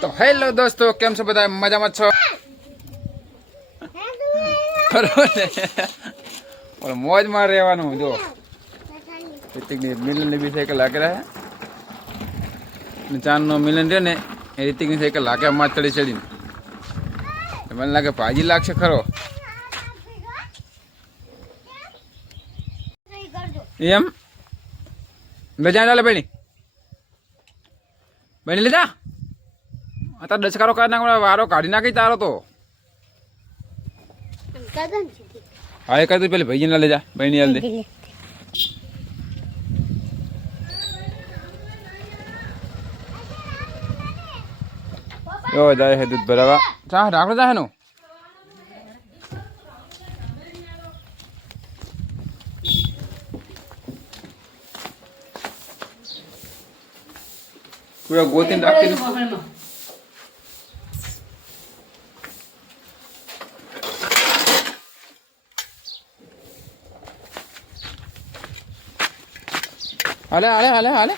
તો હેલો દોસ્તો, કેમ છો બધા? મજામાં છો? મોજમાં રહેવાનું. જો રિતિકની મિલનની બી સાયકલ લાગે રહે, ચાંદનો મિલન રહ્યો ને એ રિતિકની સાયકલ લાગે માં ચડી ચડીને. મને લાગે ભાજી લાગશે ખરો એમ. લજા ચાલે બેની બેની લીધા અત્યારે દસકારો કાઢી નાખ, વારો કાઢી નાખી તારો તો. હા એ કરતું પેલી ભાઈ ના લેજા બહેની હાલ દે. યો જાય હે દૂધ ભરાવા. ચા ઢાકડો જાય નું કોઈ ગોતીને રાખી. હાલે હાલે હાલે હાલે.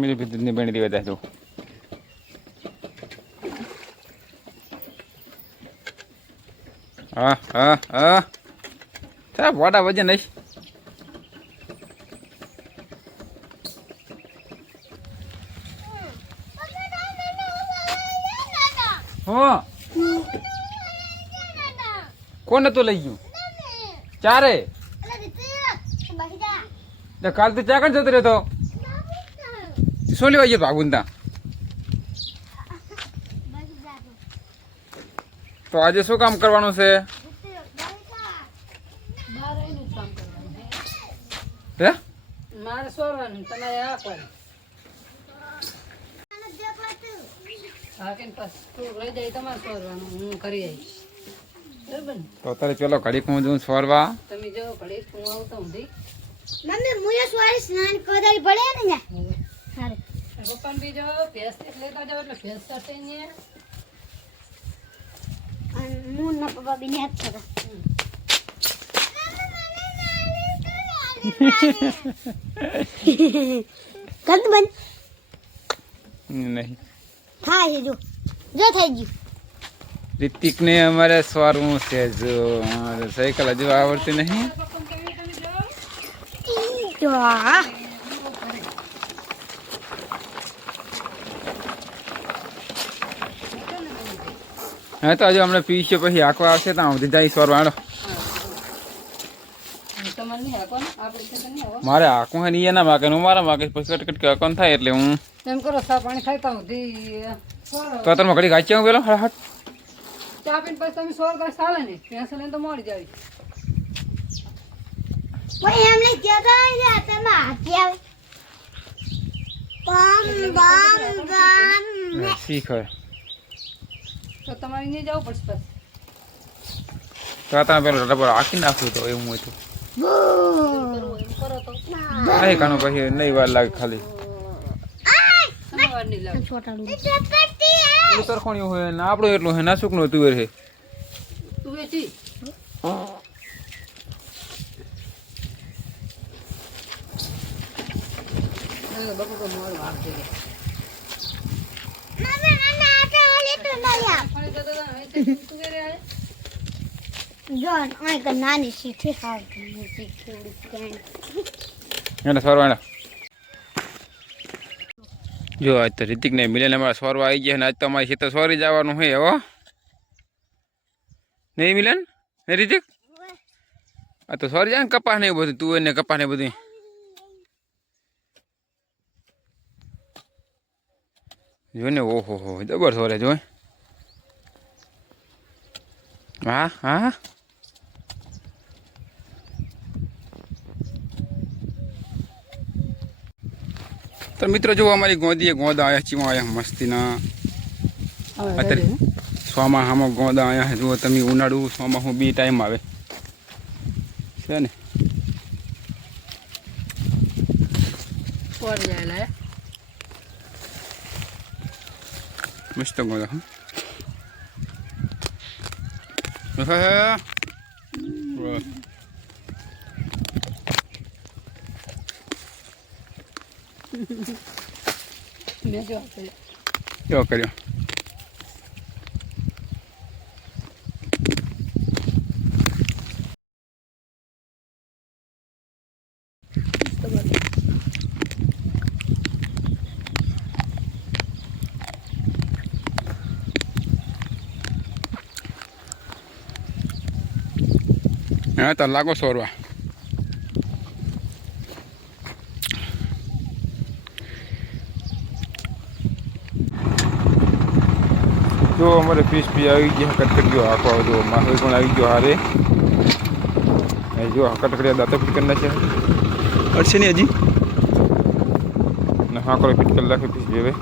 मेरी भी दूध बनी दी बता दो. हाँ हाँ हाँ क्या बड़ा वजन है. हाँ कौन तो लई गयो चारे काल तो क्या कर जते रे तो શું લેવા જઈએ ભાગુંતા? તો આજે શું કામ કરવાનું છે? હે મારે સોરવાનું તમારે આ પર આ કેન પાસ તું લઈ જાય તમારે સોરવાનું હું કરી આવીશ. બરાબર તો તારે ચલો ઘડીક હું જઉં સોરવા. તમે જો ઘડીક હું આવતો હું મમ્મી મુએ સોરી સ્નાન કરાઈ પડે ને હારે પપ્પાને બી જો ભેંસ લેતા જાવ એટલે ભેંસ સાથે ને હું ના પપ્પા બી ને હાથ થતા કદ બન નહીં હા છે જો જો થઈ ગયું. રિતિક ને અમારે સ્વરવું છે જો અમારે સાયકલ હજુ આવડતી નહીં. વાહ હા તો હજુ હમણાં પીશું પછી આંખવા આવશે તો સુધી જાય સોરવાડો. મારે આંખું હે નહીં એના માગે હું મારા માગે પછી કટકટ અકોન થાય એટલે હું એમ કરો ચા પાણી ખાઈતા હું તો તમે ઘડી ગાચી આવું પેલો હટ ચા પીને પછી તમે સોર કરે ચાલે ને ટેન્શન લઈને તો મળી જાય. કોઈ એમને કહેતા જાય તમે હાથી આવે બમ બમ બમ ઠીક હે તો તમારે નહીં જવું પડશે પછી તો તમે પેલો રબર આખી નાખ્યું તો એવું હતું નહીં કાનો પછી નહીં વાર લાગે ખાલી સરખોણી હોય ને આપણું એટલું હે નાસુક નું તુવેર છે નાની શીખી જો આજ તો રિતિક ને મિલે અમારા સોરવા આવી ગયા ને આજ તો અમારી ખેતર સોરી જવાનું હોય. હો નહીં મિલન ને રિતિક આ તો સોરી જાય ને કપાસ ને બધું તું ને કપાસ ને બધું જો ને. ઓહો હો જબર સોરે જો. હા હા તો મિત્રો જો અમારી ગોદીએ ગોદા આવ્યા ચીમાં આવ્યા મસ્તીના. અત્યારે ચોમાસામાં ગોદા આવ્યા જુઓ તમે. ઉનાળું ચોમાસું બી ટાઈમ આવે છે ને. મસ્ત ગોદા હા મેં જો કર્યો હા તો લાગો સોરવા જો અમારે ફીસ બી આવી ગયા કટકડીઓ આખો જો માથે પણ આવી ગયો હારે જો કટકડીયા દાંતો ફિટ કરી નાખ્યા અડશે ને હજી ને હા કરો ફિટ કરી નાખે ફીસ હવે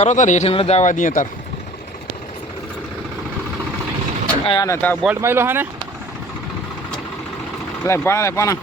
કરો તાર હેઠ ન જવા દઈએ તાર આને તાર બોલ્ટ માર્યો હા ને પાણા